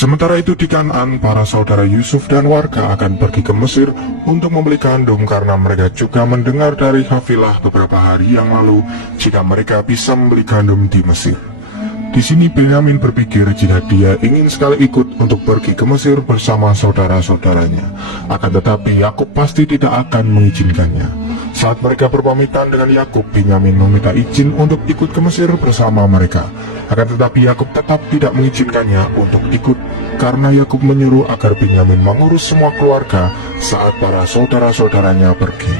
Sementara itu di Kanaan, para saudara Yusuf dan warga akan pergi ke Mesir untuk membeli gandum karena mereka juga mendengar dari Hafilah beberapa hari yang lalu jika mereka bisa membeli gandum di Mesir. Di sini Benyamin berpikir jika dia ingin sekali ikut untuk pergi ke Mesir bersama saudara-saudaranya. Akan tetapi Yakub pasti tidak akan mengizinkannya. Saat mereka berpamitan dengan Yakub, Benyamin meminta izin untuk ikut ke Mesir bersama mereka. Akan tetapi Yakub tetap tidak mengizinkannya untuk ikut karena Yakub menyuruh agar Benyamin mengurus semua keluarga saat para saudara-saudaranya pergi.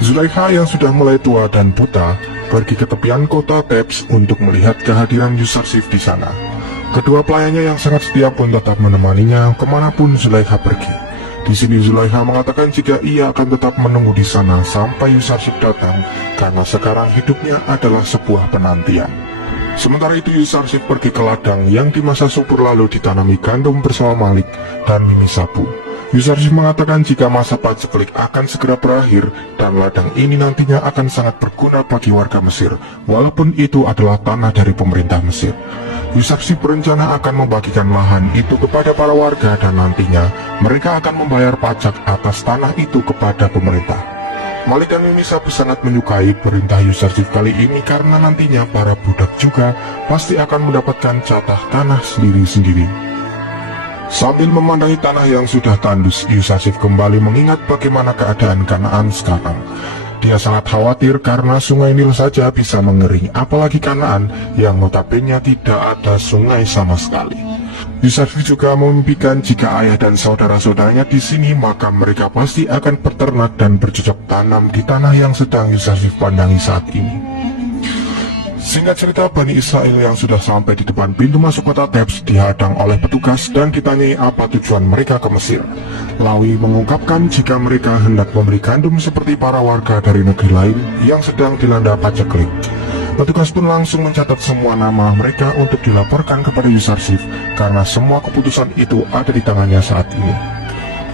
Zulaikha yang sudah mulai tua dan buta pergi ke tepian kota Tebs untuk melihat kehadiran Yusarsif di sana. Kedua pelayannya yang sangat setia pun tetap menemaninya kemanapun Zulaikha pergi. Di sini Zulaikha mengatakan jika ia akan tetap menunggu di sana sampai Yusarsif datang karena sekarang hidupnya adalah sebuah penantian. Sementara itu Yusarsif pergi ke ladang yang di masa subur lalu ditanami gandum bersama Malik dan Mimi Sabu. Yusarsif mengatakan jika masa paceklik akan segera berakhir dan ladang ini nantinya akan sangat berguna bagi warga Mesir, walaupun itu adalah tanah dari pemerintah Mesir. Yusarsif berencana akan membagikan lahan itu kepada para warga dan nantinya mereka akan membayar pajak atas tanah itu kepada pemerintah. Malik dan Mimi Sabu sangat menyukai perintah Yusarsif kali ini karena nantinya para budak juga pasti akan mendapatkan jatah tanah sendiri-sendiri. Sambil memandangi tanah yang sudah tandus, Yusarsif kembali mengingat bagaimana keadaan Kanaan sekarang. Dia sangat khawatir karena sungai Nil saja bisa mengering, apalagi Kanaan yang notabene tidak ada sungai sama sekali. Yusarsif juga memimpikan jika ayah dan saudara-saudaranya di sini, maka mereka pasti akan berternak dan bercocok tanam di tanah yang sedang Yusarsif pandangi saat ini. Singkat cerita, Bani Israel yang sudah sampai di depan pintu masuk kota Tebs dihadang oleh petugas dan ditanyai apa tujuan mereka ke Mesir. Lawi mengungkapkan jika mereka hendak memberi gandum seperti para warga dari negeri lain yang sedang dilanda paceklik. Petugas pun langsung mencatat semua nama mereka untuk dilaporkan kepada Yusarsif karena semua keputusan itu ada di tangannya saat ini.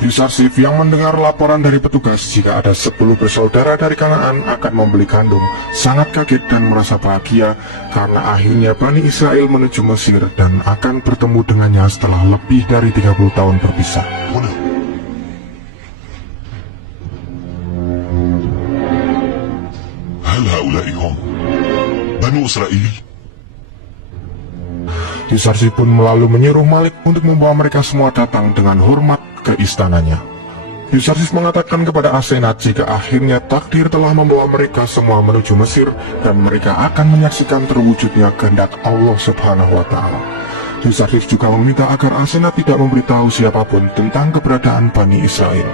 Yusarsif yang mendengar laporan dari petugas jika ada 10 bersaudara dari Kanaan akan membeli gandum sangat kaget dan merasa bahagia karena akhirnya Bani Israel menuju Mesir dan akan bertemu dengannya setelah lebih dari 30 tahun berpisah. هل هؤلاء هم بنو إسرائيل؟ Yusarsif pun lalu menyuruh Malik untuk membawa mereka semua datang dengan hormat ke istananya. Yusarsif mengatakan kepada Asenat jika akhirnya takdir telah membawa mereka semua menuju Mesir dan mereka akan menyaksikan terwujudnya kehendak Allah Subhanahu wa Ta'ala. Yusarsif juga meminta agar Asenat tidak memberitahu siapapun tentang keberadaan Bani Israel.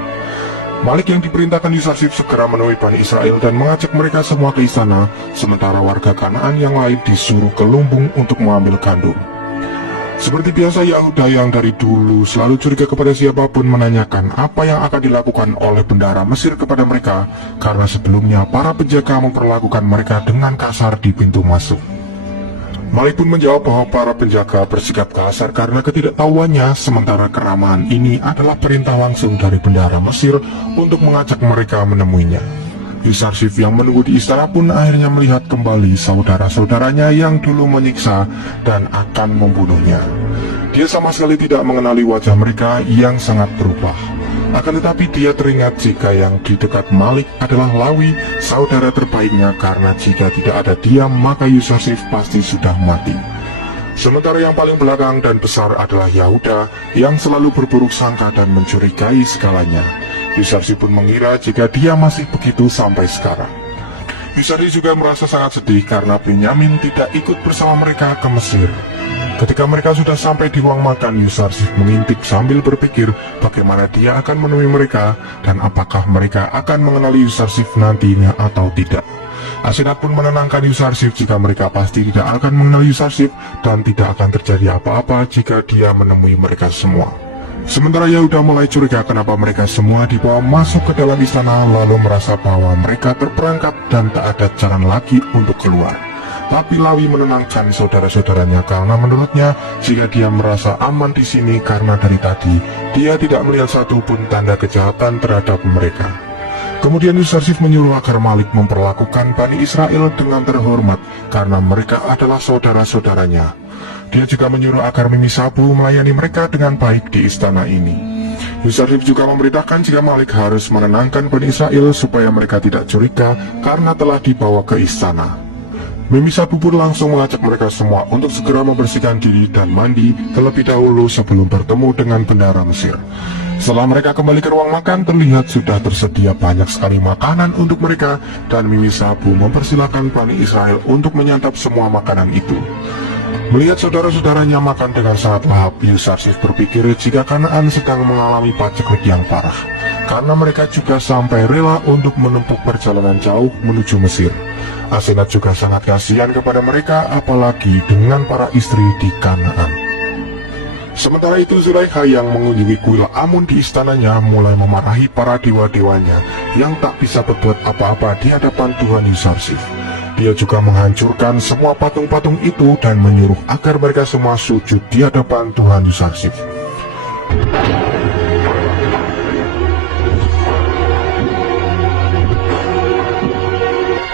Malik yang diperintahkan Yusarsif segera menemui Bani Israel dan mengajak mereka semua ke istana, sementara warga Kanaan yang lain disuruh ke lumbung untuk mengambil gandum. Seperti biasa, Yahuda yang dari dulu selalu curiga kepada siapapun menanyakan apa yang akan dilakukan oleh bendahara Mesir kepada mereka, karena sebelumnya para penjaga memperlakukan mereka dengan kasar di pintu masuk. Malik pun menjawab bahwa para penjaga bersikap kasar karena ketidaktahuannya, sementara keramahan ini adalah perintah langsung dari bendahara Mesir untuk mengajak mereka menemuinya. Yusarsif yang menunggu di istana pun akhirnya melihat kembali saudara-saudaranya yang dulu menyiksa dan akan membunuhnya. Dia sama sekali tidak mengenali wajah mereka yang sangat berubah. Akan tetapi dia teringat jika yang di dekat Malik adalah Lawi, saudara terbaiknya, karena jika tidak ada dia maka Yusarsif pasti sudah mati. Sementara yang paling belakang dan besar adalah Yahuda yang selalu berburuk sangka dan mencurigai segalanya. Yusarsif pun mengira jika dia masih begitu sampai sekarang. Yusarsif juga merasa sangat sedih karena Benyamin tidak ikut bersama mereka ke Mesir. Ketika mereka sudah sampai di ruang makan, Yusarsif mengintip sambil berpikir bagaimana dia akan menemui mereka dan apakah mereka akan mengenali Yusarsif nantinya atau tidak. Asenat pun menenangkan Yusarsif jika mereka pasti tidak akan mengenali Yusarsif dan tidak akan terjadi apa-apa jika dia menemui mereka semua. Sementara Yahuda mulai curiga kenapa mereka semua dibawa masuk ke dalam istana, lalu merasa bahwa mereka terperangkap dan tak ada jalan lagi untuk keluar. Tapi Lawi menenangkan saudara-saudaranya karena menurutnya jika dia merasa aman di sini karena dari tadi dia tidak melihat satupun tanda kejahatan terhadap mereka. Kemudian Yusarsif menyuruh agar Malik memperlakukan Bani Israel dengan terhormat karena mereka adalah saudara-saudaranya. Dia juga menyuruh agar Mimi Sabu melayani mereka dengan baik di istana ini. Yusarsif juga memerintahkan jika Malik harus menenangkan Bani Israel supaya mereka tidak curiga karena telah dibawa ke istana. Mimi Sabu pun langsung mengajak mereka semua untuk segera membersihkan diri dan mandi terlebih dahulu sebelum bertemu dengan bendahara Mesir. Setelah mereka kembali ke ruang makan, terlihat sudah tersedia banyak sekali makanan untuk mereka, dan Mimi Sabu mempersilahkan Bani Israel untuk menyantap semua makanan itu. Melihat saudara-saudaranya makan dengan sangat lahap, Yusarsif berpikir jika Kanaan sedang mengalami paceklik yang parah, karena mereka juga sampai rela untuk menempuh perjalanan jauh menuju Mesir. Asenat juga sangat kasihan kepada mereka, apalagi dengan para istri di Kanaan. Sementara itu Zulaikha yang mengunjungi kuil Amun di istananya mulai memarahi para dewa-dewanya yang tak bisa berbuat apa-apa di hadapan Tuhan Yusarsif. Dia juga menghancurkan semua patung-patung itu dan menyuruh agar mereka semua sujud di hadapan Tuhan Yusarsif.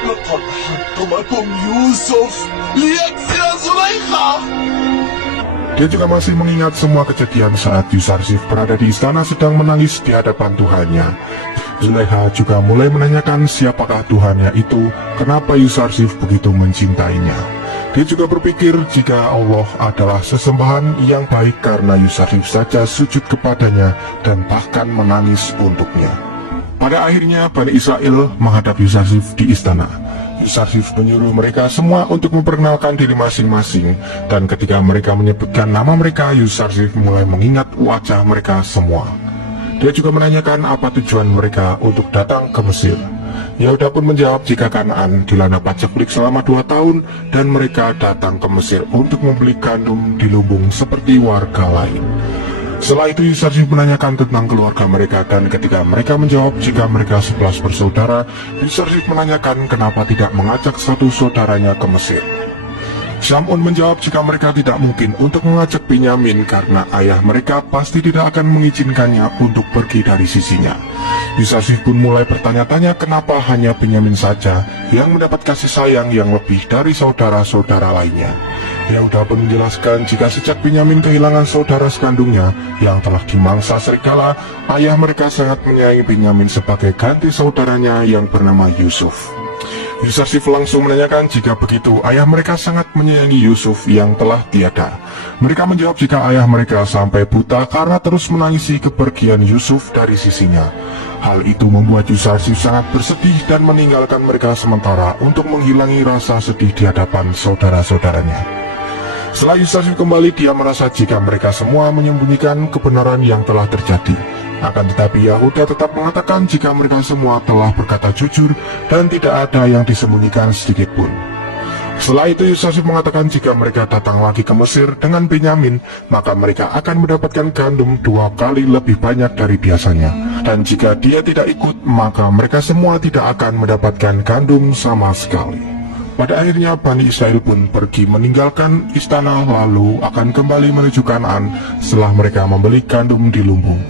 لقد حطمكم يوسف ليكسر زليخة. Dia juga masih mengingat semua kejadian saat Yusarsif berada di istana sedang menangis di hadapan Tuhannya. Zulaikha juga mulai menanyakan siapakah Tuhannya itu, kenapa Yusarsif begitu mencintainya. Dia juga berpikir jika Allah adalah sesembahan yang baik karena Yusarsif saja sujud kepadanya dan bahkan menangis untuknya. Pada akhirnya Bani Israel menghadap Yusarsif di istana. Yusarsif menyuruh mereka semua untuk memperkenalkan diri masing-masing, dan ketika mereka menyebutkan nama mereka, Yusarsif mulai mengingat wajah mereka semua. Dia juga menanyakan apa tujuan mereka untuk datang ke Mesir. Yahuda pun menjawab jika Kanaan dilanda paceklik selama 2 tahun dan mereka datang ke Mesir untuk membeli gandum di lumbung seperti warga lain. Setelah itu Yusarsif menanyakan tentang keluarga mereka, dan ketika mereka menjawab jika mereka 11 bersaudara, Yusarsif menanyakan kenapa tidak mengajak satu saudaranya ke Mesir. Syamun menjawab jika mereka tidak mungkin untuk mengajak Benyamin karena ayah mereka pasti tidak akan mengizinkannya untuk pergi dari sisinya. Yusarsif pun mulai bertanya-tanya kenapa hanya Benyamin saja yang mendapat kasih sayang yang lebih dari saudara-saudara lainnya. Yahuda pun menjelaskan jika sejak Benyamin kehilangan saudara sekandungnya yang telah dimangsa serigala, ayah mereka sangat menyayangi Benyamin sebagai ganti saudaranya yang bernama Yusuf. Yusarsif langsung menanyakan jika begitu ayah mereka sangat menyayangi Yusuf yang telah tiada. Mereka menjawab jika ayah mereka sampai buta karena terus menangisi kepergian Yusuf dari sisinya. Hal itu membuat Yusarsif sangat bersedih dan meninggalkan mereka sementara untuk menghilangi rasa sedih di hadapan saudara-saudaranya. Setelah Yusarsif kembali, dia merasa jika mereka semua menyembunyikan kebenaran yang telah terjadi. Akan tetapi Yahuda tetap mengatakan jika mereka semua telah berkata jujur dan tidak ada yang disembunyikan sedikit pun. Setelah itu Yusarsif mengatakan jika mereka datang lagi ke Mesir dengan Benyamin, maka mereka akan mendapatkan gandum 2 kali lebih banyak dari biasanya. Dan jika dia tidak ikut, maka mereka semua tidak akan mendapatkan gandum sama sekali. Pada akhirnya Bani Israel pun pergi meninggalkan istana lalu akan kembali menuju Kanaan setelah mereka membeli gandum di lumbung.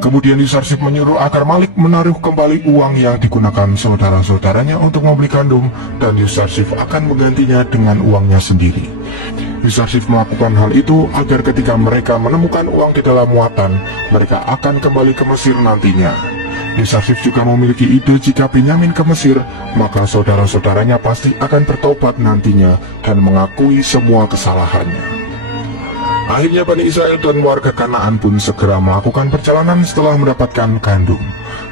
Kemudian Yusarsif menyuruh agar Malik menaruh kembali uang yang digunakan saudara-saudaranya untuk membeli gandum, dan Yusarsif akan menggantinya dengan uangnya sendiri. Yusarsif melakukan hal itu agar ketika mereka menemukan uang di dalam muatan, mereka akan kembali ke Mesir nantinya. Yusarsif juga memiliki ide jika Benyamin ke Mesir, maka saudara-saudaranya pasti akan bertobat nantinya dan mengakui semua kesalahannya. Akhirnya Bani Israel dan warga Kanaan pun segera melakukan perjalanan setelah mendapatkan gandum.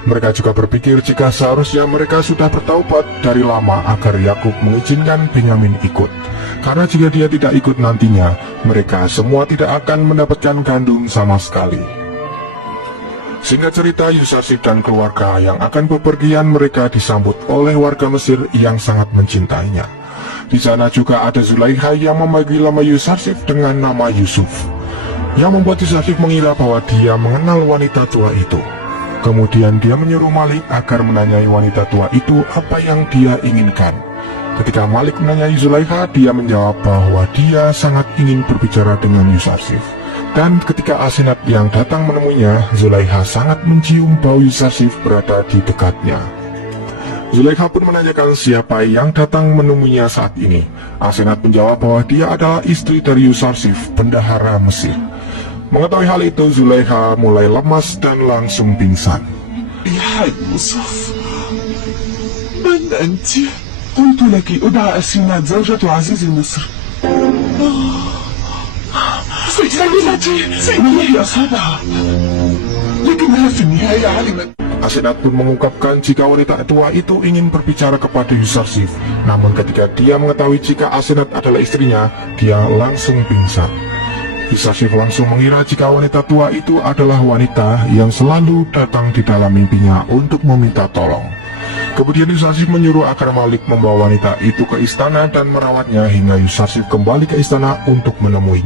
Mereka juga berpikir jika seharusnya mereka sudah bertaubat dari lama agar Yakub mengizinkan Benyamin ikut. Karena jika dia tidak ikut nantinya, mereka semua tidak akan mendapatkan gandum sama sekali. Singkat cerita, Yusarsif dan keluarga yang akan bepergian mereka disambut oleh warga Mesir yang sangat mencintainya. Di sana juga ada Zulaikha yang memanggil nama Yusarsif dengan nama Yusuf, yang membuat Yusarsif mengira bahwa dia mengenal wanita tua itu. Kemudian dia menyuruh Malik agar menanyai wanita tua itu apa yang dia inginkan. Ketika Malik menanyai Zulaikha, dia menjawab bahwa dia sangat ingin berbicara dengan Yusarsif. Dan ketika Asenat yang datang menemuinya, Zulaikha sangat mencium bau Yusarsif berada di dekatnya. Zulaikha pun menanyakan siapa yang datang menemuinya saat ini. Asenat menjawab bahwa dia adalah istri dari Yusarsif, bendahara Mesir. Mengetahui hal itu, Zulaikha mulai lemas dan langsung pingsan. يا يوسف من أنت؟ قلت لك أدعى أسينات زوجة عزيز مصر. سيدتي والله أصابها، لكنها في النهاية علمت. Asenat pun mengungkapkan jika wanita tua itu ingin berbicara kepada Yusarsif. Namun ketika dia mengetahui jika Asenat adalah istrinya, dia langsung pingsan. Yusarsif langsung mengira jika wanita tua itu adalah wanita yang selalu datang di dalam mimpinya untuk meminta tolong. Kemudian Yusarsif menyuruh agar Malik membawa wanita itu ke istana dan merawatnya hingga Yusarsif kembali ke istana untuk menemuinya.